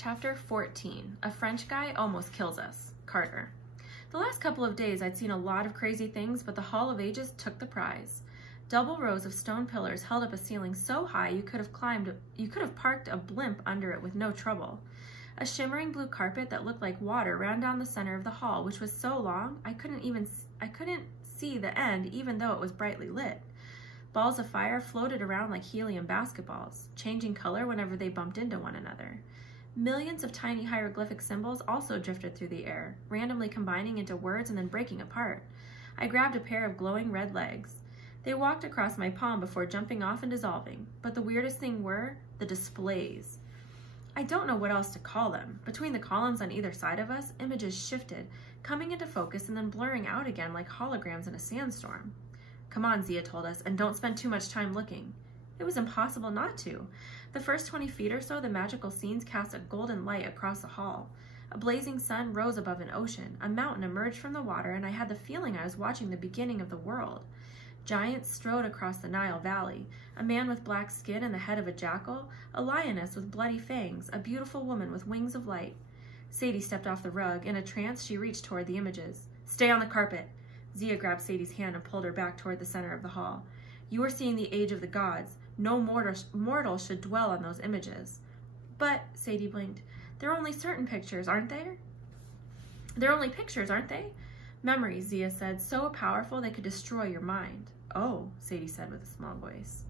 Chapter 14. A French Guy Almost Kills Us. Carter. The last couple of days I'd seen a lot of crazy things, but the Hall of Ages took the prize. Double rows of stone pillars held up a ceiling so high you could have parked a blimp under it with no trouble. A shimmering blue carpet that looked like water ran down the center of the hall, which was so long I couldn't see the end even though it was brightly lit. Balls of fire floated around like helium basketballs, changing color whenever they bumped into one another. Millions of tiny hieroglyphic symbols also drifted through the air, randomly combining into words and then breaking apart. I grabbed a pair of glowing red legs. They walked across my palm before jumping off and dissolving, but the weirdest thing were the displays. I don't know what else to call them. Between the columns on either side of us, images shifted, coming into focus and then blurring out again like holograms in a sandstorm. "Come on," Zia told us, "and don't spend too much time looking." It was impossible not to. The first 20 feet or so, the magical scenes cast a golden light across the hall. A blazing sun rose above an ocean, a mountain emerged from the water, and I had the feeling I was watching the beginning of the world. Giants strode across the Nile Valley, a man with black skin and the head of a jackal, a lioness with bloody fangs, a beautiful woman with wings of light. Sadie stepped off the rug. In a trance, she reached toward the images. "Stay on the carpet." Zia grabbed Sadie's hand and pulled her back toward the center of the hall. "You are seeing the age of the gods. No mortal should dwell on those images." "But," Sadie blinked, "there are only certain pictures, aren't there?" "They're only pictures, aren't they?" "Memories," Zia said, "so powerful they could destroy your mind." "Oh," Sadie said with a small voice.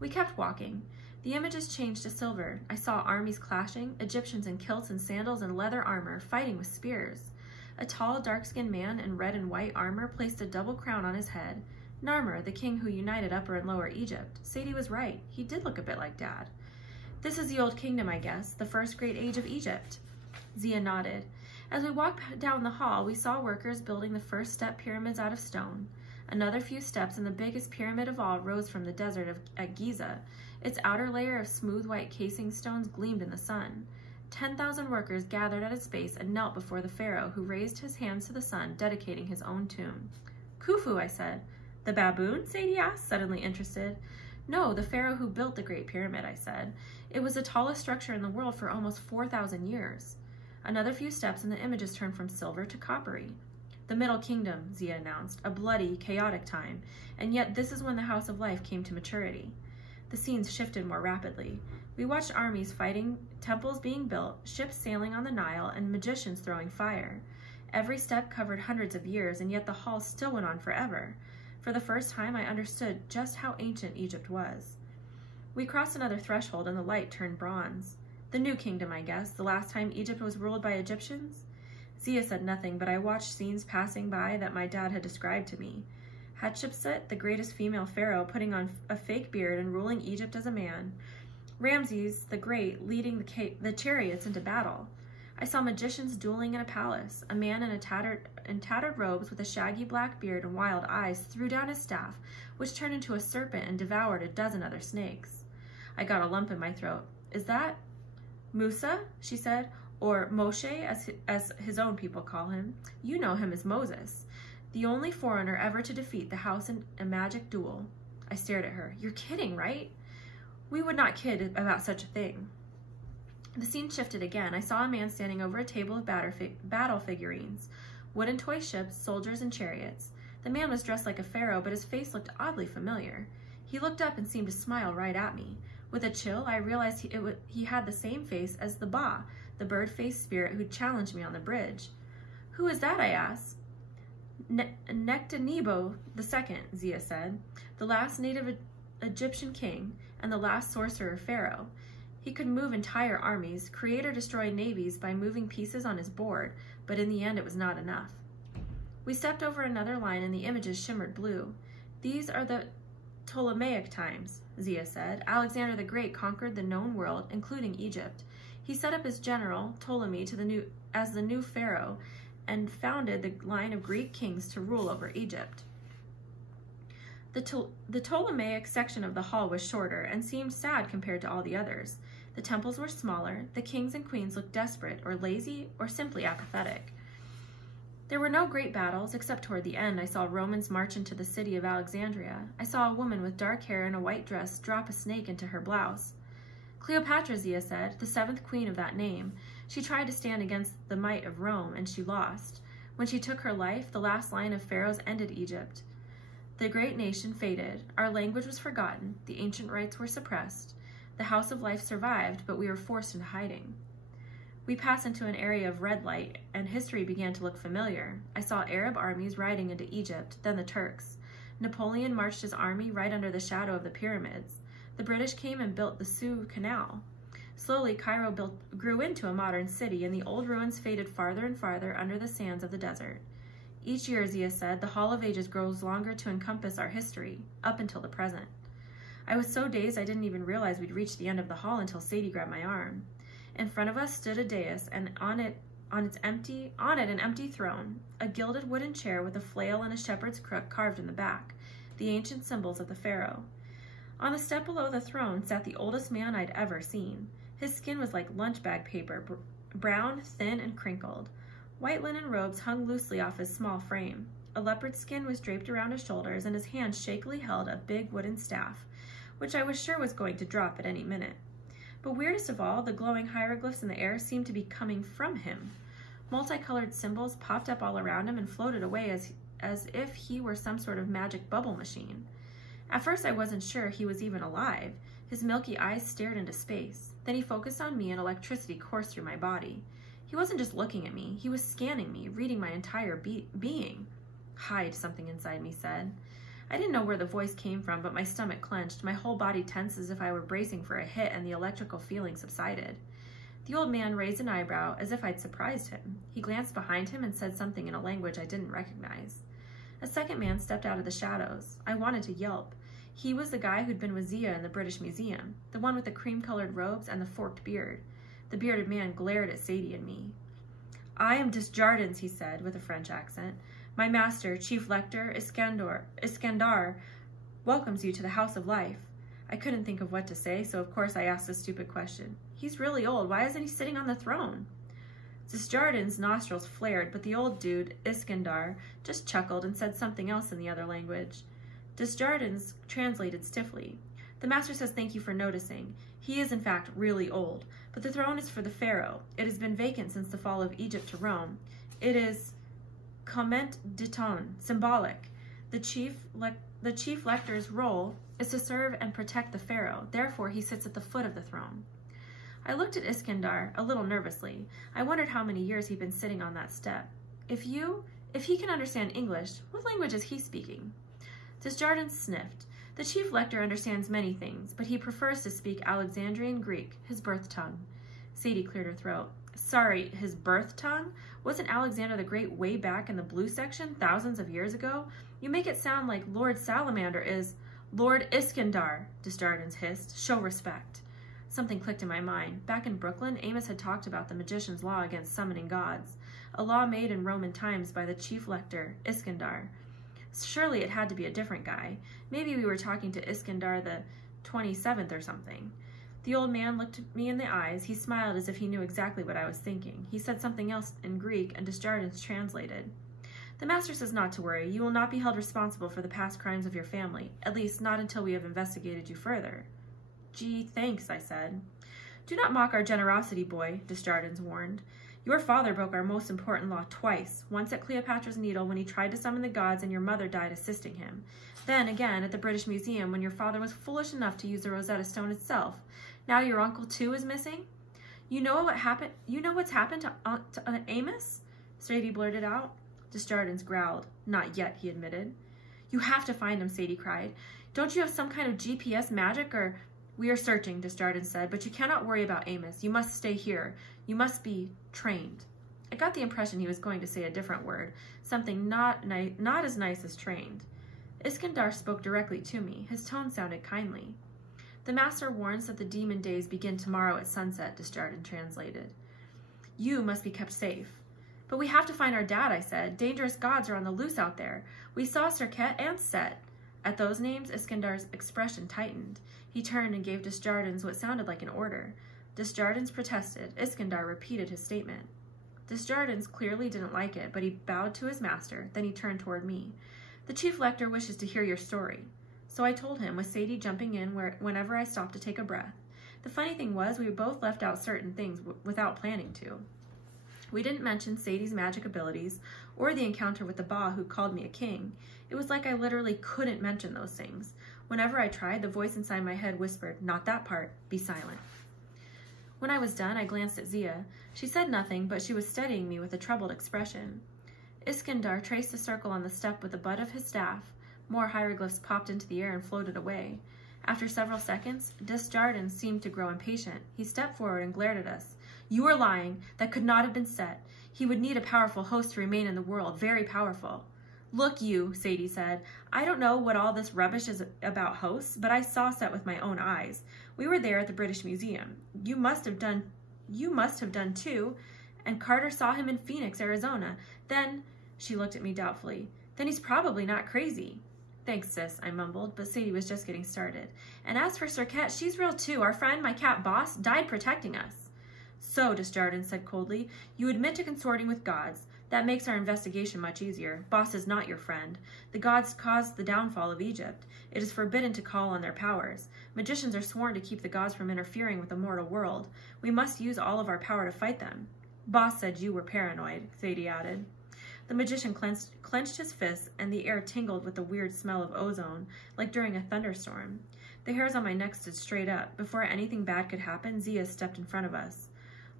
We kept walking. The images changed to silver. I saw armies clashing, Egyptians in kilts and sandals and leather armor, fighting with spears. A tall, dark-skinned man in red and white armor placed a double crown on his head. Narmer, the king who united Upper and Lower Egypt. Sadie was right. He did look a bit like Dad. "This is the Old Kingdom, I guess, the first great age of Egypt." Zia nodded. As we walked down the hall, we saw workers building the first step pyramids out of stone. Another few steps and the biggest pyramid of all rose from the desert at Giza. Its outer layer of smooth white casing stones gleamed in the sun. 10,000 workers gathered at its base and knelt before the pharaoh, who raised his hands to the sun, dedicating his own tomb. "Khufu," I said. "The baboon?" Sadie asked, suddenly interested. "No, the pharaoh who built the Great Pyramid," I said. "It was the tallest structure in the world for almost 4,000 years. Another few steps and the images turned from silver to coppery. "The Middle Kingdom," Zia announced, "a bloody, chaotic time, and yet this is when the House of Life came to maturity." The scenes shifted more rapidly. We watched armies fighting, temples being built, ships sailing on the Nile, and magicians throwing fire. Every step covered hundreds of years, and yet the hall still went on forever. For the first time, I understood just how ancient Egypt was. We crossed another threshold, and the light turned bronze. "The New Kingdom, I guess, the last time Egypt was ruled by Egyptians?" Zia said nothing, but I watched scenes passing by that my dad had described to me. Hatshepsut, the greatest female pharaoh, putting on a fake beard and ruling Egypt as a man. Ramses the Great leading the chariots into battle. I saw magicians dueling in a palace. A man in tattered robes with a shaggy black beard and wild eyes threw down his staff, which turned into a serpent and devoured a dozen other snakes. I got a lump in my throat. "Is that Musa?" she said, "or Moshe, as his own people call him. You know him as Moses, the only foreigner ever to defeat the house in a magic duel." I stared at her. "You're kidding, right?" "We would not kid about such a thing." The scene shifted again. I saw a man standing over a table of battle figurines, wooden toy ships, soldiers, and chariots. The man was dressed like a pharaoh, but his face looked oddly familiar. He looked up and seemed to smile right at me. With a chill, I realized he had the same face as the Ba, the bird-faced spirit who challenged me on the bridge. "Who is that?" I asked. Nectanebo II, Zia said, "the last native Egyptian king and the last sorcerer pharaoh. He could move entire armies, create or destroy navies by moving pieces on his board, but in the end it was not enough." We stepped over another line and the images shimmered blue. "These are the Ptolemaic times," Zia said. "Alexander the Great conquered the known world, including Egypt. He set up his general, Ptolemy, as the new pharaoh, and founded the line of Greek kings to rule over Egypt." The Ptolemaic section of the hall was shorter and seemed sad compared to all the others. The temples were smaller, the kings and queens looked desperate or lazy or simply apathetic. There were no great battles, except toward the end I saw Romans march into the city of Alexandria. I saw a woman with dark hair and a white dress drop a snake into her blouse. Cleopatra, Zia said, the 7th queen of that name. She tried to stand against the might of Rome, and she lost. When she took her life, the last line of pharaohs ended Egypt. The great nation faded. Our language was forgotten. The ancient rites were suppressed. The house of life survived, but we were forced into hiding. We passed into an area of red light, and history began to look familiar. I saw Arab armies riding into Egypt, then the Turks. Napoleon marched his army right under the shadow of the pyramids. The British came and built the Suez Canal. Slowly, Cairo grew into a modern city, and the old ruins faded farther and farther under the sands of the desert. Each year, Zia said, the Hall of Ages grows longer to encompass our history, up until the present. I was so dazed I didn't even realize we'd reached the end of the hall until Sadie grabbed my arm. In front of us stood a dais, and on it an empty throne, a gilded wooden chair with a flail and a shepherd's crook carved in the back, the ancient symbols of the pharaoh. On the step below the throne sat the oldest man I'd ever seen. His skin was like lunch bag paper, brown, thin, and crinkled. White linen robes hung loosely off his small frame. A leopard skin was draped around his shoulders, and his hand shakily held a big wooden staff, which I was sure was going to drop at any minute. But weirdest of all, the glowing hieroglyphs in the air seemed to be coming from him. Multicolored symbols popped up all around him and floated away as if he were some sort of magic bubble machine. At first, I wasn't sure he was even alive. His milky eyes stared into space. Then he focused on me, and electricity coursed through my body. He wasn't just looking at me. He was scanning me, reading my entire being. Hide, something inside me said. I didn't know where the voice came from, but my stomach clenched, my whole body tensed as if I were bracing for a hit, and the electrical feeling subsided. The old man raised an eyebrow, as if I'd surprised him. He glanced behind him and said something in a language I didn't recognize. A second man stepped out of the shadows. I wanted to yelp. He was the guy who'd been with Zia in the British Museum, the one with the cream-colored robes and the forked beard. The bearded man glared at Sadie and me. I am Desjardins, he said, with a French accent. My master, Chief Lector Iskandar, welcomes you to the House of Life. I couldn't think of what to say, so of course I asked a stupid question. He's really old. Why isn't he sitting on the throne? Desjardins' nostrils flared, but the old dude, Iskandar, just chuckled and said something else in the other language. Desjardins translated stiffly. The master says thank you for noticing. He is in fact really old, but the throne is for the pharaoh. It has been vacant since the fall of Egypt to Rome. It is comment dit-on, symbolic. The chief lector's role is to serve and protect the pharaoh. Therefore, he sits at the foot of the throne. I looked at Iskandar a little nervously. I wondered how many years he'd been sitting on that step. If he can understand English, what language is he speaking? Desjardins sniffed. The chief lector understands many things, but he prefers to speak Alexandrian Greek, his birth tongue. Sadie cleared her throat. Sorry, his birth tongue? Wasn't Alexander the Great way back in the blue section, thousands of years ago? You make it sound like Lord Salamander is... Lord Iskandar, Desjardins hissed. Show respect. Something clicked in my mind. Back in Brooklyn, Amos had talked about the magician's law against summoning gods, a law made in Roman times by the chief lector, Iskandar. Surely it had to be a different guy. Maybe we were talking to Iskandar the 27th or something. The old man looked me in the eyes. He smiled as if he knew exactly what I was thinking. He said something else in Greek, and Desjardins translated. The master says not to worry. You will not be held responsible for the past crimes of your family, at least not until we have investigated you further. Gee, thanks, I said. Do not mock our generosity, boy, Desjardins warned. Your father broke our most important law twice, once at Cleopatra's Needle when he tried to summon the gods and your mother died assisting him. Then again at the British Museum when your father was foolish enough to use the Rosetta Stone itself. Now your uncle too is missing? You know what's happened to Amos? Sadie blurted out. Desjardins growled. Not yet, he admitted. You have to find him, Sadie cried. Don't you have some kind of GPS magic or... We are searching, Desjardins said, but you cannot worry about Amos. You must stay here. You must be trained. I got the impression he was going to say a different word, something not as nice as trained. Iskandar spoke directly to me. His tone sounded kindly. The master warns that the demon days begin tomorrow at sunset, Desjardins translated. You must be kept safe. But we have to find our dad, I said. Dangerous gods are on the loose out there. We saw Serket and Set. At those names, Iskandar's expression tightened. He turned and gave Desjardins what sounded like an order. Desjardins protested. Iskandar repeated his statement. Desjardins clearly didn't like it, but he bowed to his master. Then he turned toward me. The chief lector wishes to hear your story. So I told him, with Sadie jumping in whenever I stopped to take a breath. The funny thing was, we both left out certain things without planning to. We didn't mention Sadie's magic abilities or the encounter with the Ba who called me a king. It was like I literally couldn't mention those things. Whenever I tried, the voice inside my head whispered, "Not that part, be silent." When I was done, I glanced at Zia. She said nothing, but she was studying me with a troubled expression. Iskandar traced a circle on the step with the butt of his staff. More hieroglyphs popped into the air and floated away. After several seconds, Desjardins seemed to grow impatient. He stepped forward and glared at us. "You are lying. That could not have been Set. He would need a powerful host to remain in the world, very powerful." "Look, you," Sadie said. "I don't know what all this rubbish is about hosts, but I saw Set with my own eyes. We were there at the British Museum. You must have done too. And Carter saw him in Phoenix, Arizona. Then," she looked at me doubtfully, "then he's probably not crazy." "Thanks, sis," I mumbled, but Sadie was just getting started. "And as for Sirket, she's real too. Our friend, my cat Boss, died protecting us." "So," Desjardins said coldly, "you admit to consorting with gods. That makes our investigation much easier. Boss is not your friend. The gods caused the downfall of Egypt. It is forbidden to call on their powers. Magicians are sworn to keep the gods from interfering with the mortal world. We must use all of our power to fight them." "Boss said you were paranoid," Sadie added. The magician clenched his fists, and the air tingled with the weird smell of ozone, like during a thunderstorm. The hairs on my neck stood straight up. Before anything bad could happen, Zia stepped in front of us.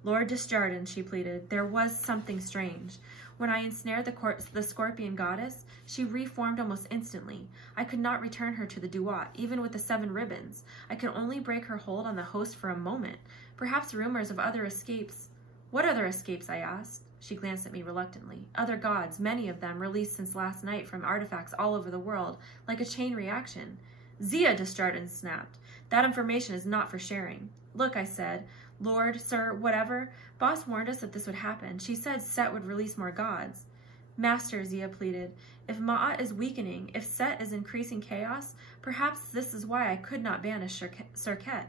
"Lord Desjardins," she pleaded, "there was something strange. When I ensnared the scorpion goddess, she reformed almost instantly. I could not return her to the duat, even with the 7 ribbons. I could only break her hold on the host for a moment. Perhaps rumors of other escapes—" "What other escapes?" I asked. She glanced at me reluctantly. "Other gods, many of them, released since last night from artifacts all over the world, like a chain reaction." "Zia," Desjardins snapped, "that information is not for sharing." "Look," I said, "Lord, Sir, whatever, Boss warned us that this would happen. She said Set would release more gods." "Master," Zia pleaded, "if Ma'at is weakening, if Set is increasing chaos, perhaps this is why I could not banish Sirket."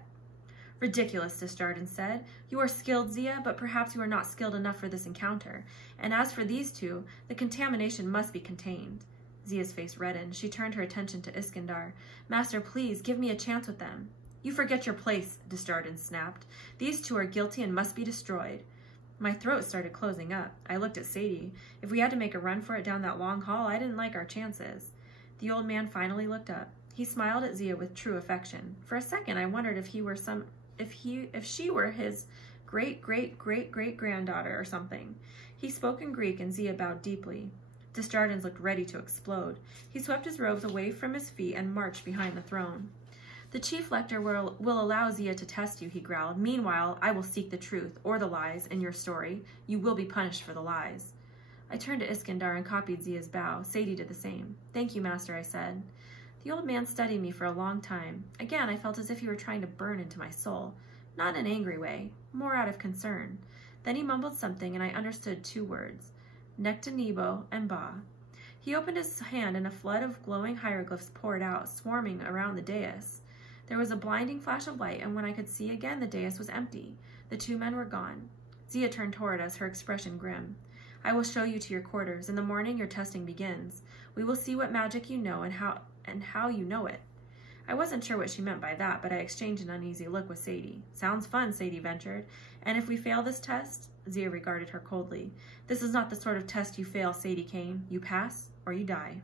"Ridiculous," Desjardins said. "You are skilled, Zia, but perhaps you are not skilled enough for this encounter. And as for these two, the contamination must be contained." Zia's face reddened. She turned her attention to Iskandar. "Master, please, give me a chance with them." "You forget your place," Desjardins snapped. "These two are guilty and must be destroyed." My throat started closing up. I looked at Sadie. If we had to make a run for it down that long hall, I didn't like our chances. The old man finally looked up. He smiled at Zia with true affection. For a second, I wondered if she were his great-great-great-great-granddaughter or something. He spoke in Greek, and Zia bowed deeply. Desjardins looked ready to explode. He swept his robes away from his feet and marched behind the throne. "The chief lector will allow Zia to test you," he growled. "Meanwhile, I will seek the truth, or the lies, in your story. You will be punished for the lies." I turned to Iskandar and copied Zia's bow. Sadie did the same. "Thank you, Master," I said. The old man studied me for a long time. Again, I felt as if he were trying to burn into my soul. Not in an angry way, more out of concern. Then he mumbled something, and I understood 2 words. Nectanebo and Ba. He opened his hand, and a flood of glowing hieroglyphs poured out, swarming around the dais. There was a blinding flash of light, and when I could see again, the dais was empty. The 2 men were gone. Zia turned toward us, her expression grim. "I will show you to your quarters. In the morning, your testing begins. We will see what magic you know and how you know it." I wasn't sure what she meant by that, but I exchanged an uneasy look with Sadie. "Sounds fun," Sadie ventured. "And if we fail this test?" Zia regarded her coldly. "This is not the sort of test you fail, Sadie Kane. You pass or you die."